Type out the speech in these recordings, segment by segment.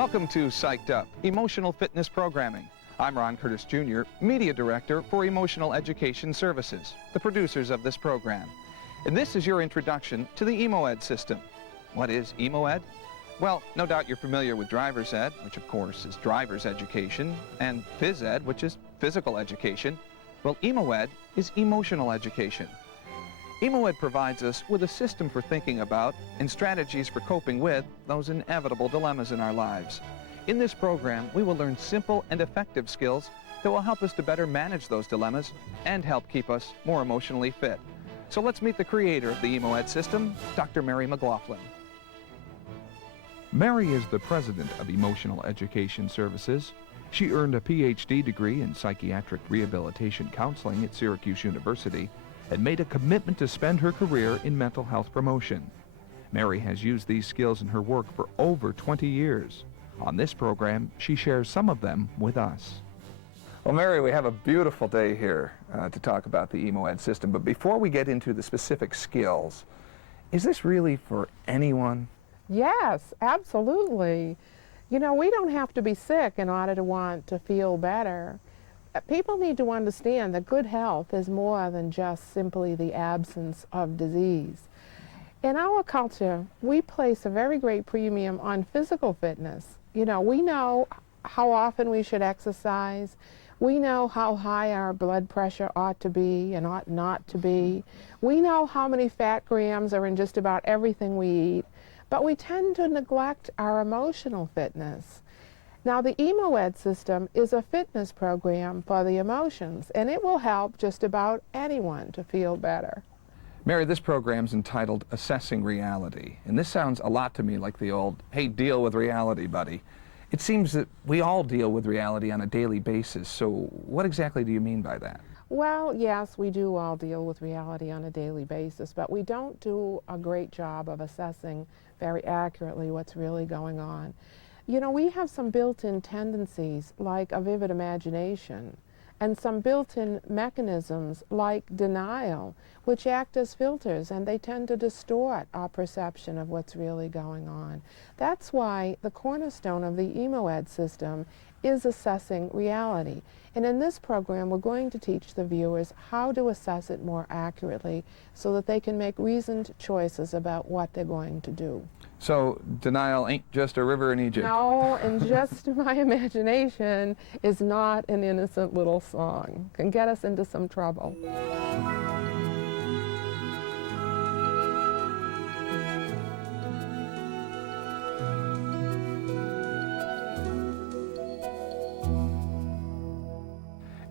Welcome to Psyched Up, Emotional Fitness Programming. I'm Ron Curtis Jr., Media Director for Emotional Education Services, the producers of this program. And this is your introduction to the EMOed system. What is EMOed? Well, no doubt you're familiar with driver's ed, which of course is driver's education, and phys ed, which is physical education. Well, EMOed is emotional education. EMOed provides us with a system for thinking about and strategies for coping with those inevitable dilemmas in our lives. In this program, we will learn simple and effective skills that will help us to better manage those dilemmas and help keep us more emotionally fit. So let's meet the creator of the EMOed system, Dr. Mary McLaughlin. Mary is the president of Emotional Education Services. She earned a PhD degree in psychiatric rehabilitation counseling at Syracuse University and made a commitment to spend her career in mental health promotion. Mary has used these skills in her work for over 20 years. On this program, she shares some of them with us. Well, Mary, we have a beautiful day here to talk about the EMOed system, but before we get into the specific skills, is this really for anyone? Yes, absolutely. You know, we don't have to be sick in order to want to feel better. People need to understand that good health is more than just simply the absence of disease. In our culture, we place a very great premium on physical fitness. You know, we know how often we should exercise. We know how high our blood pressure ought to be and ought not to be. We know how many fat grams are in just about everything we eat, but we tend to neglect our emotional fitness. Now, the EMOed system is a fitness program for the emotions, and it will help just about anyone to feel better. Mary, this program's entitled Assessing Reality, and this sounds a lot to me like the old, hey, deal with reality, buddy. It seems that we all deal with reality on a daily basis, so what exactly do you mean by that? Well, yes, we do all deal with reality on a daily basis, but we don't do a great job of assessing very accurately what's really going on. You know, we have some built-in tendencies like a vivid imagination and some built-in mechanisms like denial, which act as filters, and they tend to distort our perception of what's really going on. That's why the cornerstone of the EMOed system is assessing reality. And in this program, we're going to teach the viewers how to assess it more accurately so that they can make reasoned choices about what they're going to do. So, denial ain't just a river in Egypt. No, and just my imagination is not an innocent little song. Can get us into some trouble.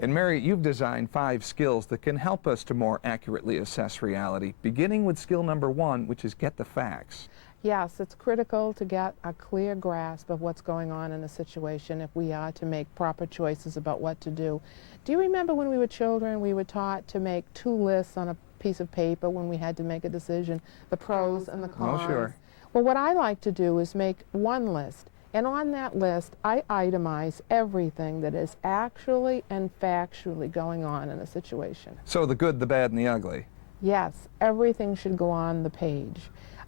And Mary, you've designed 5 skills that can help us to more accurately assess reality, beginning with skill number 1, which is get the facts. Yes, it's critical to get a clear grasp of what's going on in a situation if we are to make proper choices about what to do. Do you remember when we were children, we were taught to make 2 lists on a piece of paper when we had to make a decision, the pros and the cons? Oh, sure. Well, what I like to do is make 1 list. And on that list, I itemize everything that is actually and factually going on in a situation. So the good, the bad, and the ugly. Yes, everything should go on the page.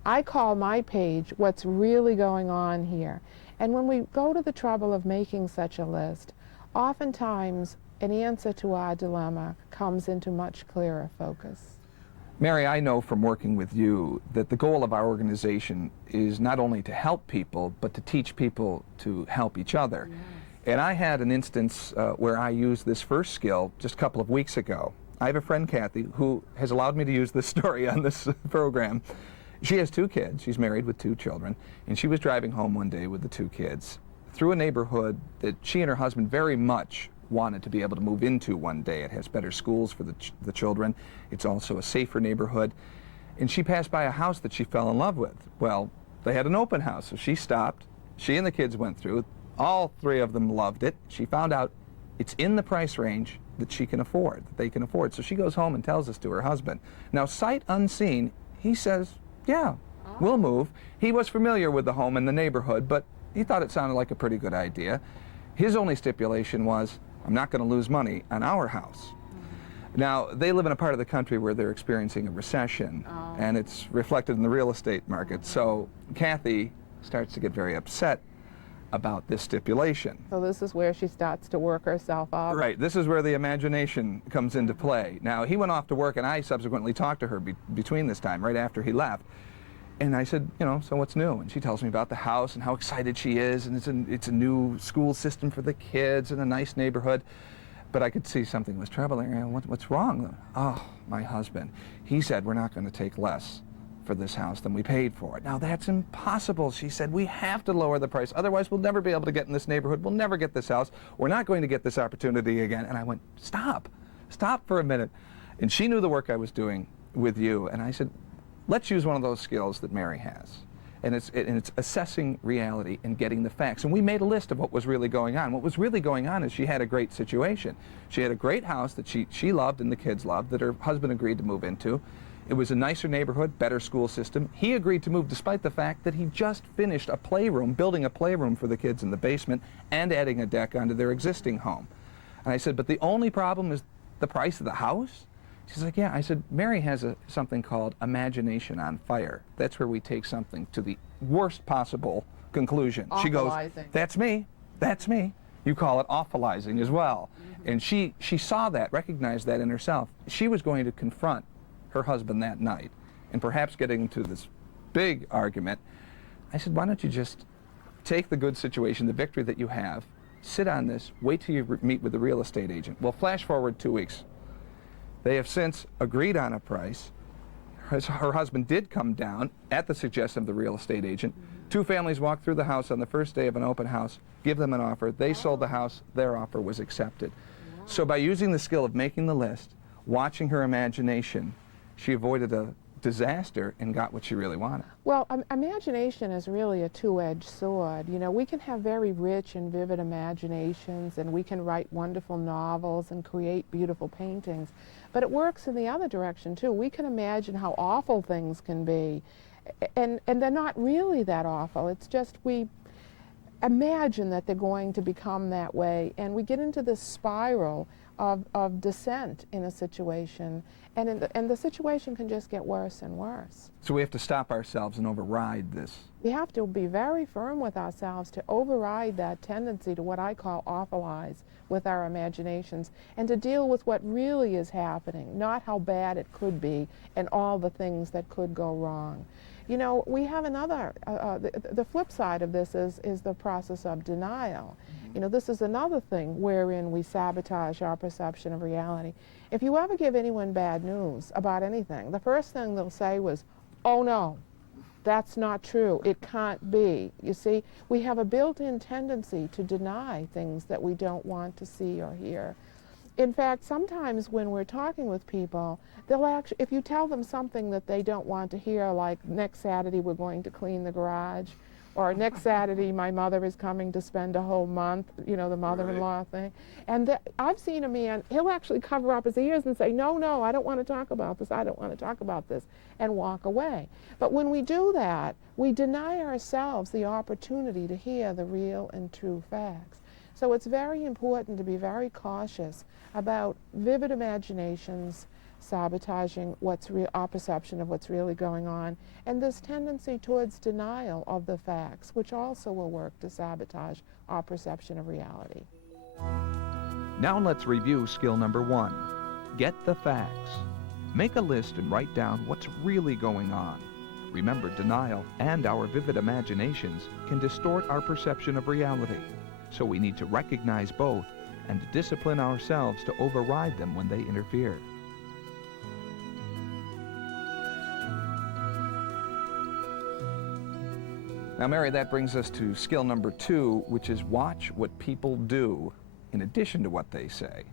I call my page what's really going on here. And when we go to the trouble of making such a list, oftentimes an answer to our dilemma comes into much clearer focus. Mary, I know from working with you that the goal of our organization is not only to help people, but to teach people to help each other. Yes. And I had an instance where I used this first skill just a couple of weeks ago. I have a friend, Kathy, who has allowed me to use this story on this program. She has 2 kids. She's married with 2 children, and she was driving home one day with the 2 kids through a neighborhood that she and her husband very much wanted to be able to move into one day. It has better schools for the children. It's also a safer neighborhood. And she passed by a house that she fell in love with. Well, they had an open house, so she stopped. She and the kids went through. All 3 of them loved it. She found out it's in the price range that she can afford, that they can afford. So she goes home and tells this to her husband. Now, sight unseen, he says, yeah, we'll move. He was familiar with the home and the neighborhood, but he thought it sounded like a pretty good idea. His only stipulation was, I'm not going to lose money on our house. Now, they live in a part of the country where they're experiencing a recession, and it's reflected in the real estate market. So Kathy starts to get very upset about this stipulation. So this is where she starts to work herself up. Right, this is where the imagination comes into play. Now, he went off to work, and I subsequently talked to her between this time, right after he left. And I said, you know, so what's new? And she tells me about the house and how excited she is, and it's a new school system for the kids and a nice neighborhood. But I could see something was troubling her. What's wrong? Oh, my husband. He said we're not going to take less for this house than we paid for it. Now, that's impossible. She said, we have to lower the price. Otherwise, we'll never be able to get in this neighborhood. We'll never get this house. We're not going to get this opportunity again. And I went, stop for a minute. And she knew the work I was doing with you. And I said, let's use one of those skills that Mary has. And it's assessing reality and getting the facts. And we made a list of what was really going on. What was really going on is she had a great situation. She had a great house that she loved and the kids loved, that her husband agreed to move into. It was a nicer neighborhood, better school system. He agreed to move despite the fact that he just finished a playroom, building a playroom for the kids in the basement and adding a deck onto their existing home. And I said, but the only problem is the price of the house? She's like, yeah. I said, Mary has something called imagination on fire. That's where we take something to the worst possible conclusion. She goes, that's me, that's me. You call it awfulizing as well. And she saw that, recognized that in herself. She was going to confront her husband that night, and perhaps getting into this big argument. I said, why don't you just take the good situation, the victory that you have, sit on this, wait till you meet with the real estate agent. Well, flash forward 2 weeks. They have since agreed on a price. Her husband did come down at the suggestion of the real estate agent. Two families walked through the house on the first day of an open house, give them an offer. They sold the house, their offer was accepted. So by using the skill of making the list, watching her imagination, she avoided a disaster and got what she really wanted. Well, imagination is really a two-edged sword. You know, we can have very rich and vivid imaginations, and we can write wonderful novels and create beautiful paintings, but it works in the other direction too. We can imagine how awful things can be, and they're not really that awful. It's just we imagine that they're going to become that way, and we get into this spiral of dissent in a situation, and the situation can just get worse and worse. So we have to stop ourselves and override this. We have to be very firm with ourselves to override that tendency to what I call awfulize with our imaginations, and to deal with what really is happening, not how bad it could be and all the things that could go wrong. You know, we have another, the flip side of this is the process of denial. You know, this is another thing wherein we sabotage our perception of reality. If you ever give anyone bad news about anything, the first thing they'll say was, oh no, that's not true, it can't be. You see, we have a built-in tendency to deny things that we don't want to see or hear. In fact, sometimes when we're talking with people, they'll actually, if you tell them something that they don't want to hear, like next Saturday we're going to clean the garage, or next Saturday my mother is coming to spend a whole month, you know, the mother-in-law thing. And I've seen a man, he'll actually cover up his ears and say, no, no, I don't want to talk about this, I don't want to talk about this, and walk away. But when we do that, we deny ourselves the opportunity to hear the real and true facts. So it's very important to be very cautious about vivid imaginations sabotaging our perception of what's really going on, and this tendency towards denial of the facts, which also will work to sabotage our perception of reality. Now let's review skill number 1. Get the facts. Make a list and write down what's really going on. Remember, denial and our vivid imaginations can distort our perception of reality, so we need to recognize both and to discipline ourselves to override them when they interfere. Now, Mary, that brings us to skill number 2, which is watch what people do in addition to what they say.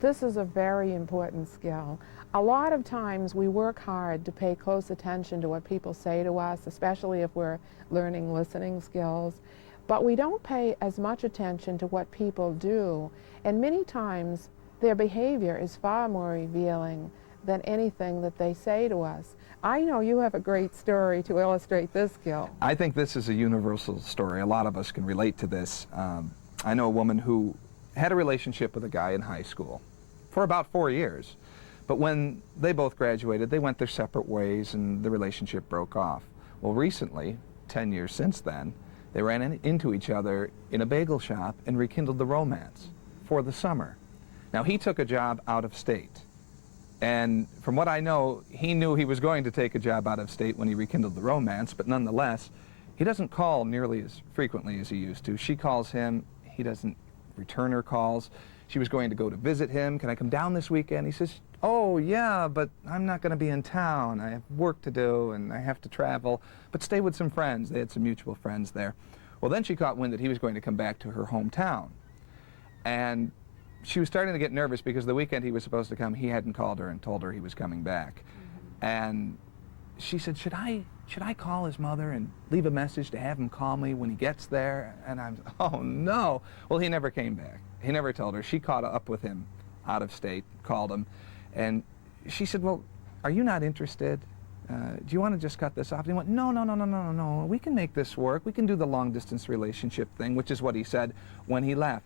This is a very important skill. A lot of times we work hard to pay close attention to what people say to us, especially if we're learning listening skills, but we don't pay as much attention to what people do, and many times their behavior is far more revealing than anything that they say to us. I know you have a great story to illustrate this skill. I think this is a universal story. A lot of us can relate to this. I know a woman who had a relationship with a guy in high school for about 4 years. But when they both graduated, they went their separate ways and the relationship broke off. Well, recently, 10 years since then, They ran into each other in a bagel shop and rekindled the romance for the summer. Now, he took a job out of state. And from what I know, he knew he was going to take a job out of state when he rekindled the romance, but nonetheless, he doesn't call nearly as frequently as he used to. She calls him, he doesn't return her calls. She was going to go to visit him. Can I come down this weekend? He says, oh yeah, but I'm not going to be in town. I have work to do and I have to travel, but stay with some friends. They had some mutual friends there. Well, then she caught wind that he was going to come back to her hometown. And she was starting to get nervous because the weekend he was supposed to come, he hadn't called her and told her he was coming back. And she said, should I call his mother and leave a message to have him call me when he gets there? And I'm, oh no. Well, he never came back. He never told her. She caught up with him out of state, called him, and she said, well, are you not interested? Do you want to just cut this off? And he went, no, we can make this work. We can do the long distance relationship thing, which is what he said when he left.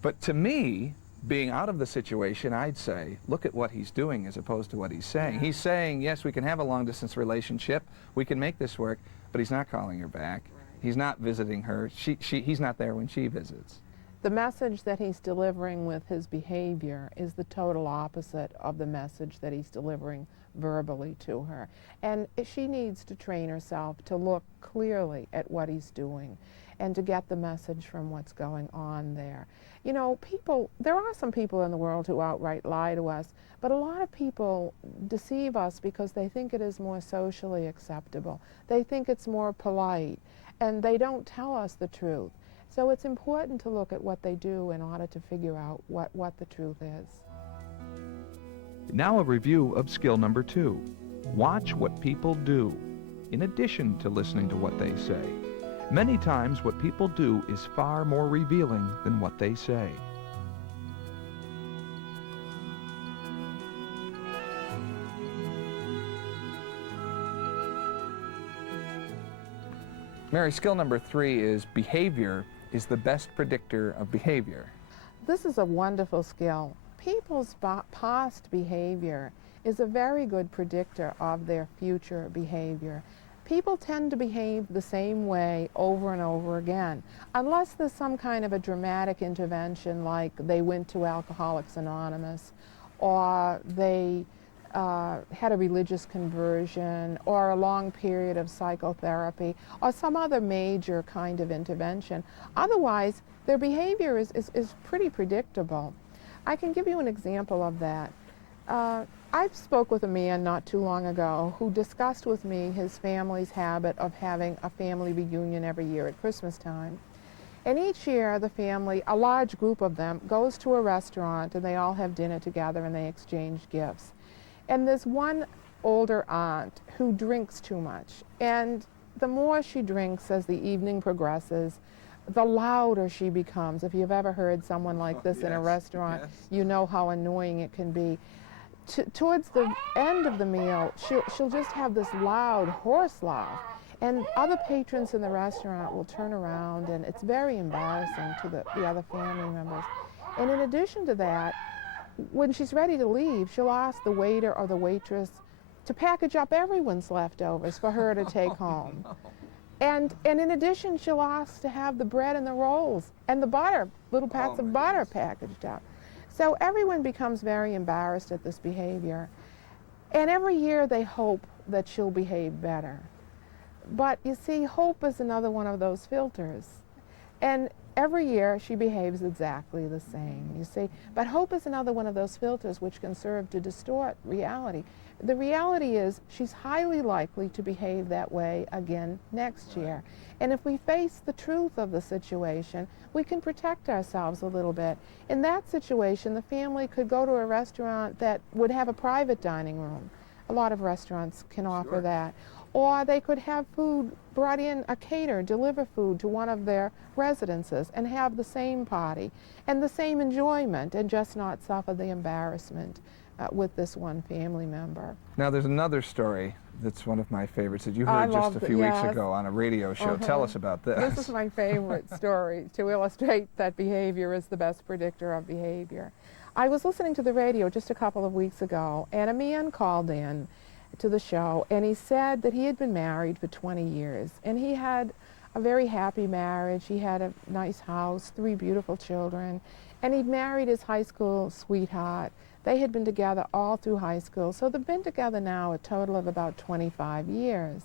But to me, being out of the situation, I'd say, look at what he's doing as opposed to what he's saying. He's saying, yes, we can have a long-distance relationship, we can make this work, but he's not calling her back. He's not visiting her. He's not there when she visits. The message that he's delivering with his behavior is the total opposite of the message that he's delivering verbally to her. And she needs to train herself to look clearly at what he's doing and to get the message from what's going on there. You know, there are some people in the world who outright lie to us, but a lot of people deceive us because they think it is more socially acceptable. They think it's more polite, and they don't tell us the truth. So it's important to look at what they do in order to figure out what the truth is. Now a review of skill number 2. Watch what people do, in addition to listening to what they say. Many times what people do is far more revealing than what they say. Mary, skill number 3 is behavior is the best predictor of behavior. This is a wonderful skill. People's past behavior is a very good predictor of their future behavior. People tend to behave the same way over and over again, unless there's some kind of a dramatic intervention, like they went to Alcoholics Anonymous, or they had a religious conversion, or a long period of psychotherapy, or some other major kind of intervention. Otherwise, their behavior is pretty predictable. I can give you an example of that. I spoke with a man not too long ago who discussed with me his family's habit of having a family reunion every year at Christmas time. And each year the family, a large group of them, goes to a restaurant and they all have dinner together and they exchange gifts. And there's one older aunt who drinks too much. And the more she drinks as the evening progresses, the louder she becomes. If you've ever heard someone like this in a restaurant, you know how annoying it can be. Towards the end of the meal, she'll just have this loud, hoarse laugh. And other patrons in the restaurant will turn around, and it's very embarrassing to the other family members. And in addition to that, when she's ready to leave, she'll ask the waiter or the waitress to package up everyone's leftovers for her to take home. No. And in addition, she'll ask to have the bread and the rolls and the butter, little pats of butter packaged up. So everyone becomes very embarrassed at this behavior. And every year they hope that she'll behave better. But you see, hope is another one of those filters. And every year she behaves exactly the same, you see. But hope is another one of those filters which can serve to distort reality. The reality is she's highly likely to behave that way again next year. And if we face the truth of the situation, we can protect ourselves a little bit. In that situation, the family could go to a restaurant that would have a private dining room. A lot of restaurants can offer that. Or they could have food brought in, a caterer, deliver food to one of their residences and have the same party and the same enjoyment and just not suffer the embarrassment with this one family member. Now there's another story that's one of my favorites that you heard just a few weeks ago on a radio show. Tell us about this. This is my favorite story to illustrate that behavior is the best predictor of behavior. I was listening to the radio just a couple of weeks ago, and a man called in to the show, and he said that he had been married for 20 years, and he had a very happy marriage. He had a nice house, 3 beautiful children, and he'd married his high school sweetheart. They had been together all through high school, so they've been together now a total of about 25 years.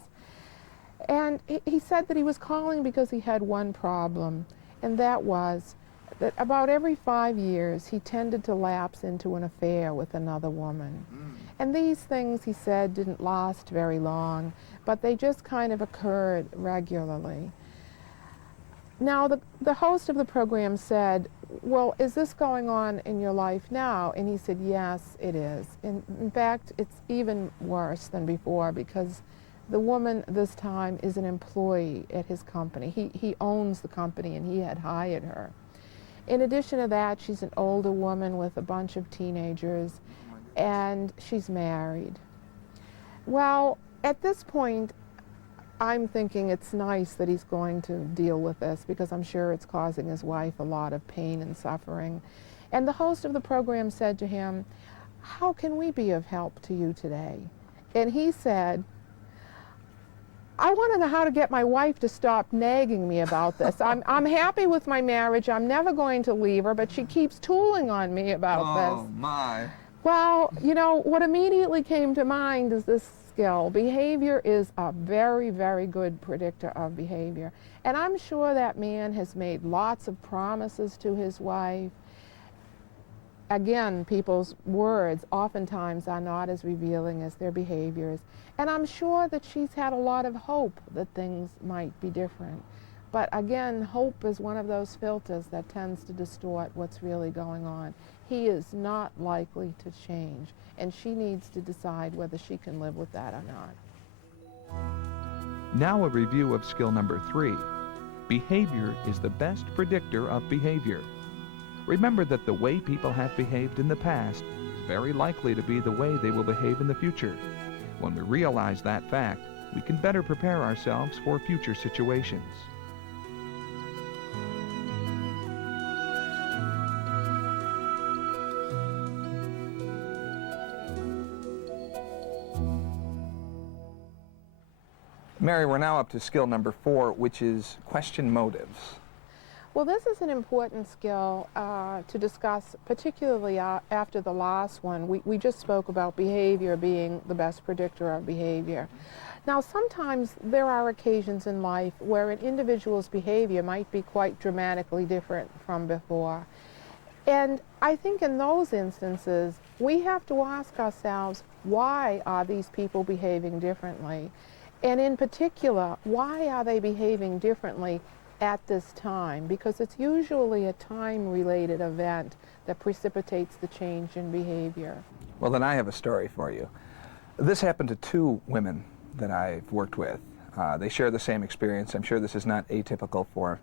And he said that he was calling because he had one problem, and that was that about every 5 years he tended to lapse into an affair with another woman. And these things, he said, didn't last very long, but they just kind of occurred regularly. Now, the host of the program said, well, is this going on in your life now? And he said, yes, it is. In fact, it's even worse than before, because the woman this time is an employee at his company. He owns the company, and he had hired her. In addition to that, she's an older woman with a bunch of teenagers, and she's married. Well, at this point, I'm thinking it's nice that he's going to deal with this, because I'm sure it's causing his wife a lot of pain and suffering. And the host of the program said to him, how can we be of help to you today? And he said, I want to know how to get my wife to stop nagging me about this. I'm happy with my marriage. I'm never going to leave her, but she keeps tooling on me about this. Oh, my. Well, you know, what immediately came to mind is this skill. Behavior is a very, very good predictor of behavior. And I'm sure that man has made lots of promises to his wife. Again, people's words oftentimes are not as revealing as their behaviors. And I'm sure that she's had a lot of hope that things might be different. But again, hope is one of those filters that tends to distort what's really going on. He is not likely to change, and she needs to decide whether she can live with that or not. Now a review of skill number 3. Behavior is the best predictor of behavior. Remember that the way people have behaved in the past is very likely to be the way they will behave in the future. When we realize that fact, we can better prepare ourselves for future situations. Mary, we're now up to skill number 4, which is question motives. Well, this is an important skill to discuss, particularly after the last one. We just spoke about behavior being the best predictor of behavior. Now, sometimes there are occasions in life where an individual's behavior might be quite dramatically different from before. And I think in those instances, we have to ask ourselves, why are these people behaving differently? And in particular, why are they behaving differently at this time? Because it's usually a time-related event that precipitates the change in behavior. Well, then I have a story for you. This happened to 2 women that I've worked with. They share the same experience. I'm sure this is not atypical for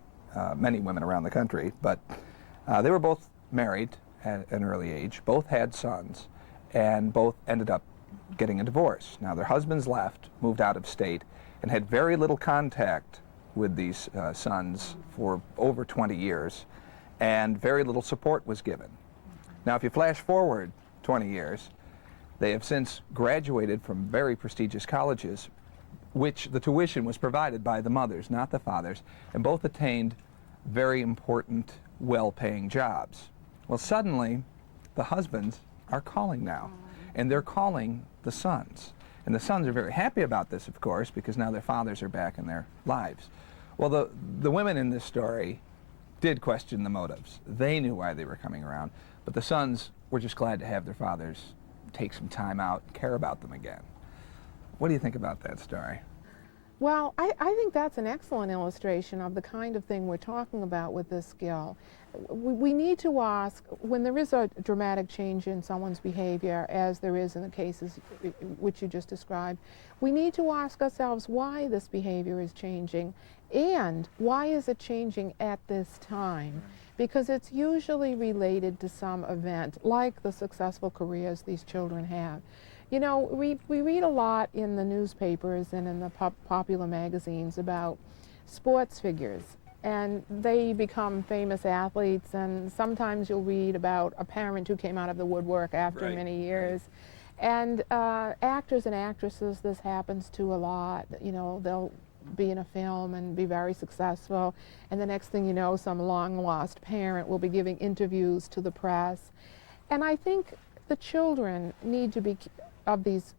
many women around the country, but they were both married at an early age, both had sons, and both ended up getting a divorce. Now, their husbands left, moved out of state, and had very little contact with these sons for over 20 years, and very little support was given. Now, if you flash forward 20 years, they have since graduated from very prestigious colleges, which the tuition was provided by the mothers, not the fathers, and both attained very important, well-paying jobs. Well, suddenly, the husbands are calling now, and they're calling the sons. And the sons are very happy about this, of course, because now their fathers are back in their lives. Well, the women in this story did question the motives. They knew why they were coming around, but the sons were just glad to have their fathers take some time out and care about them again. What do you think about that story? Well, I think that's an excellent illustration of the kind of thing we're talking about with this skill. We need to ask, when there is a dramatic change in someone's behavior, as there is in the cases which you just described, we need to ask ourselves why this behavior is changing, and why is it changing at this time? Because it's usually related to some event, like the successful careers these children have. You know, we read a lot in the newspapers and in the popular magazines about sports figures, and they become famous athletes, and sometimes you'll read about a parent who came out of the woodwork after many years. And actors and actresses, this happens to a lot. You know, they'll be in a film and be very successful, and the next thing you know, some long-lost parent will be giving interviews to the press. And I think the children need to be, of these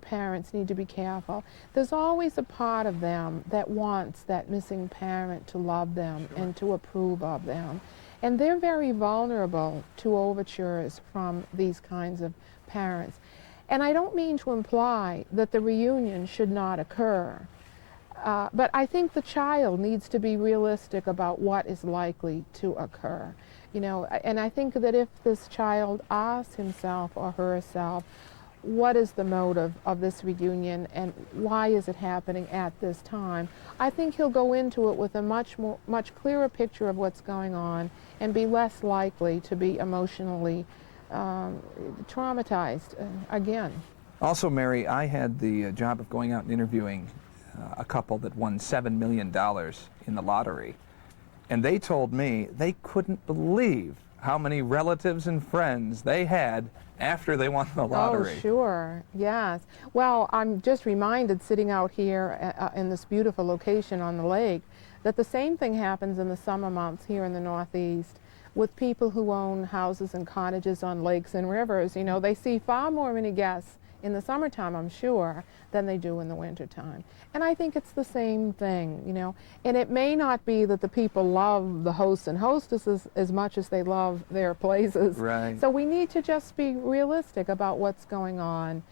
parents need to be careful. There's always a part of them that wants that missing parent to love them and to approve of them. And they're very vulnerable to overtures from these kinds of parents. And I don't mean to imply that the reunion should not occur, but I think the child needs to be realistic about what is likely to occur. You know, and I think that if this child asks himself or herself, what is the motive of this reunion and why is it happening at this time, I think he'll go into it with a much clearer picture of what's going on and be less likely to be emotionally traumatized again. Also, Mary, I had the job of going out and interviewing a couple that won $7 million in the lottery. And they told me they couldn't believe how many relatives and friends they had after they won the lottery. Oh, sure, yes. Well, I'm just reminded, sitting out here in this beautiful location on the lake, that the same thing happens in the summer months here in the Northeast with people who own houses and cottages on lakes and rivers. You know, they see far more many guests in the summertime, I'm sure, than they do in the wintertime. And I think it's the same thing, you know. And it may not be that the people love the hosts and hostesses as much as they love their places. Right. So we need to just be realistic about what's going on.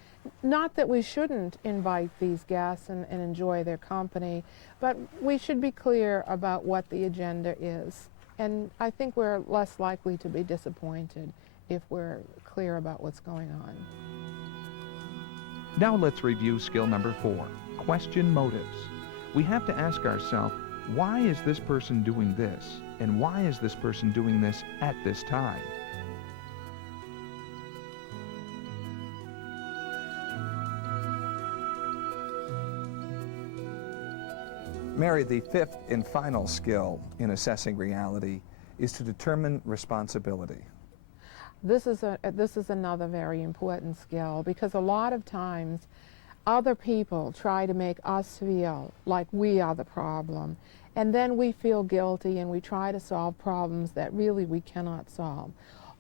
Not that we shouldn't invite these guests and enjoy their company, but we should be clear about what the agenda is. And I think we're less likely to be disappointed if we're clear about what's going on. Now let's review skill number 4, question motives. We have to ask ourselves, why is this person doing this? And why is this person doing this at this time? Mary, the fifth and final skill in assessing reality is to determine responsibility. This is another very important skill, because a lot of times other people try to make us feel like we are the problem, and then we feel guilty and we try to solve problems that really we cannot solve.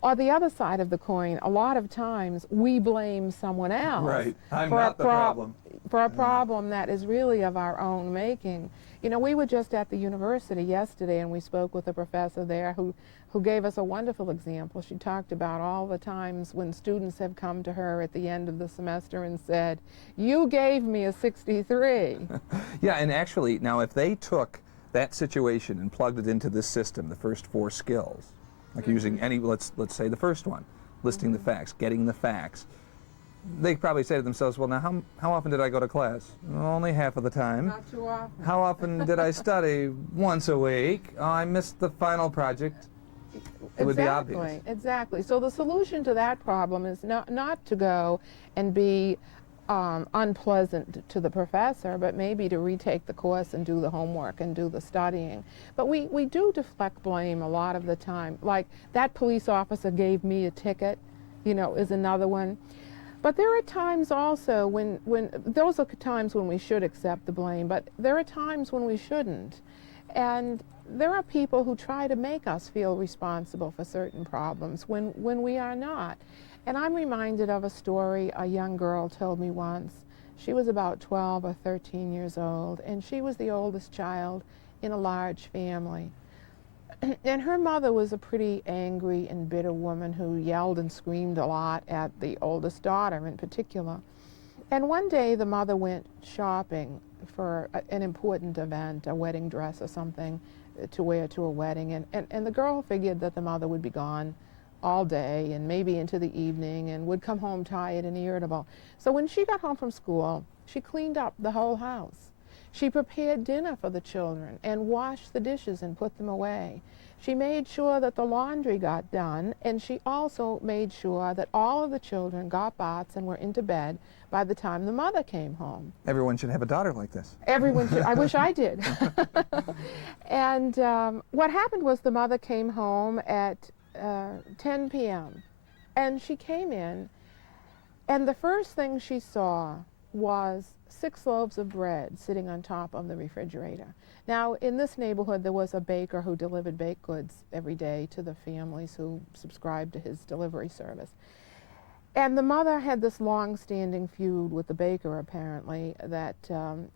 Or the other side of the coin, a lot of times we blame someone else Right. I'm for not the problem. For a problem that is really of our own making. You know, we were just at the university yesterday and we spoke with a professor there who gave us a wonderful example. She talked about all the times when students have come to her at the end of the semester and said, "You gave me a 63." Yeah, and actually, now if they took that situation and plugged it into this system, the first 4 skills, like using any, let's say the first one, listing the facts, getting the facts, they probably say to themselves, well, now how often did I go to class? Only half of the time. Not too often. How often did I study? Once a week. Oh, I missed the final project. It would be obvious. Exactly. So the solution to that problem is not to go and be unpleasant to the professor, but maybe to retake the course and do the homework and do the studying. But we do deflect blame a lot of the time. Like, that police officer gave me a ticket, you know, is another one. But there are times also when those are times when we should accept the blame, but there are times when we shouldn't. And there are people who try to make us feel responsible for certain problems when we are not. And I'm reminded of a story a young girl told me once. She was about 12 or 13 years old, and she was the oldest child in a large family. And her mother was a pretty angry and bitter woman who yelled and screamed a lot at the oldest daughter in particular. And one day the mother went shopping for an important event, a wedding dress or something to wear to a wedding, and the girl figured that the mother would be gone all day and maybe into the evening and would come home tired and irritable. So when she got home from school, she cleaned up the whole house. She prepared dinner for the children and washed the dishes and put them away. She made sure that the laundry got done, and she also made sure that all of the children got baths and were into bed by the time the mother came home. Everyone should have a daughter like this. Everyone should. I wish I did. And what happened was the mother came home at 10 p.m. and she came in, and the first thing she saw was 6 loaves of bread sitting on top of the refrigerator. Now, in this neighborhood, there was a baker who delivered baked goods every day to the families who subscribed to his delivery service. And the mother had this long-standing feud with the baker, apparently, that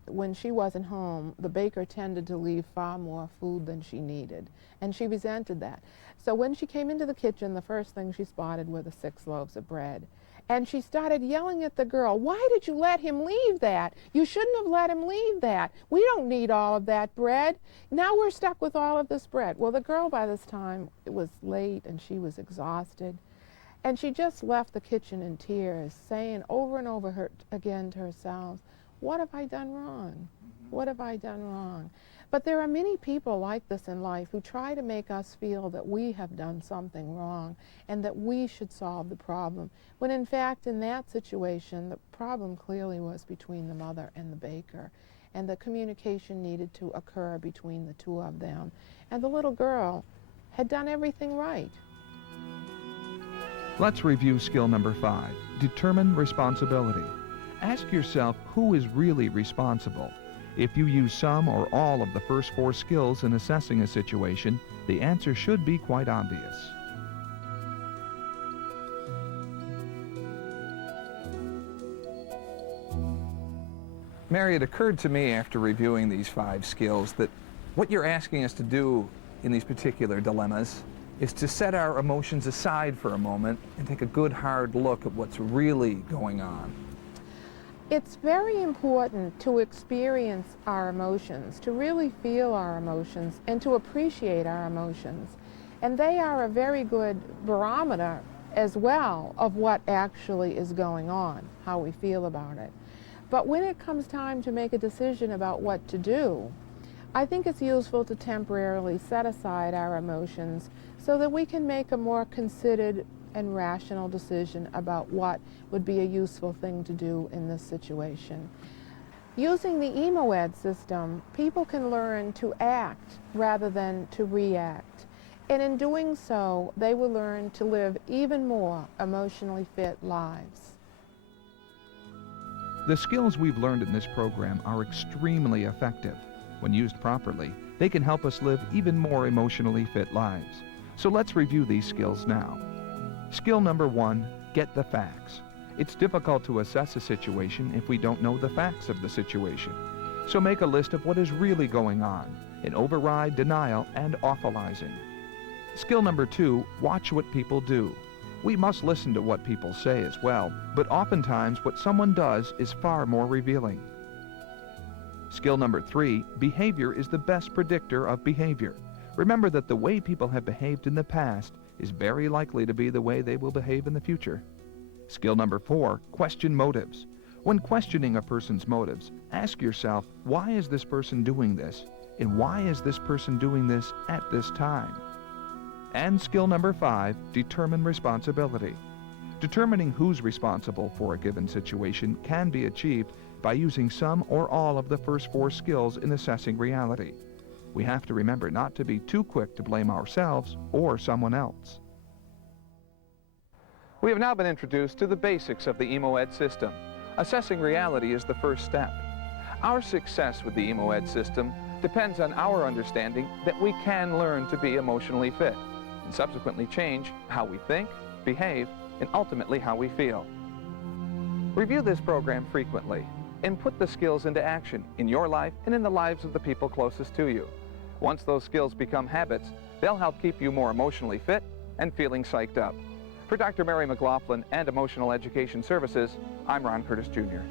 when she wasn't home, the baker tended to leave far more food than she needed, and she resented that. So when she came into the kitchen, the first thing she spotted were the 6 loaves of bread. And she started yelling at the girl, "Why did you let him leave that? You shouldn't have let him leave that. We don't need all of that bread. Now we're stuck with all of this bread." Well, the girl by this time, it was late and she was exhausted. And she just left the kitchen in tears, saying over and over again to herself, "What have I done wrong? What have I done wrong?" But there are many people like this in life who try to make us feel that we have done something wrong and that we should solve the problem, when in fact in that situation the problem clearly was between the mother and the baker, and the communication needed to occur between the two of them, and the little girl had done everything right. Let's review skill number 5, determine responsibility. Ask yourself who is really responsible. If you use some or all of the first 4 skills in assessing a situation, the answer should be quite obvious. Mary, it occurred to me after reviewing these 5 skills that what you're asking us to do in these particular dilemmas is to set our emotions aside for a moment and take a good hard look at what's really going on. It's very important to experience our emotions, to really feel our emotions, and to appreciate our emotions. And they are a very good barometer as well of what actually is going on, how we feel about it. But when it comes time to make a decision about what to do, I think it's useful to temporarily set aside our emotions so that we can make a more considered and rational decision about what would be a useful thing to do in this situation. Using the EMOed system, people can learn to act rather than to react. And in doing so, they will learn to live even more emotionally fit lives. The skills we've learned in this program are extremely effective. When used properly, they can help us live even more emotionally fit lives. So let's review these skills now. Skill number 1, get the facts. It's difficult to assess a situation if we don't know the facts of the situation. So make a list of what is really going on and override denial and awfulizing. Skill number 2, watch what people do. We must listen to what people say as well, but oftentimes what someone does is far more revealing. Skill number 3, behavior is the best predictor of behavior. Remember that the way people have behaved in the past is very likely to be the way they will behave in the future. Skill number 4, question motives. When questioning a person's motives, ask yourself, why is this person doing this? And why is this person doing this at this time? And skill number 5, determine responsibility. Determining who's responsible for a given situation can be achieved by using some or all of the first 4 skills in assessing reality. We have to remember not to be too quick to blame ourselves or someone else. We have now been introduced to the basics of the EMOed system. Assessing reality is the first step. Our success with the EMOed system depends on our understanding that we can learn to be emotionally fit and subsequently change how we think, behave, and ultimately how we feel. Review this program frequently and put the skills into action in your life and in the lives of the people closest to you. Once those skills become habits, they'll help keep you more emotionally fit and feeling psyched up. For Dr. Mary McLaughlin and Emotional Education Services, I'm Ron Curtis Jr.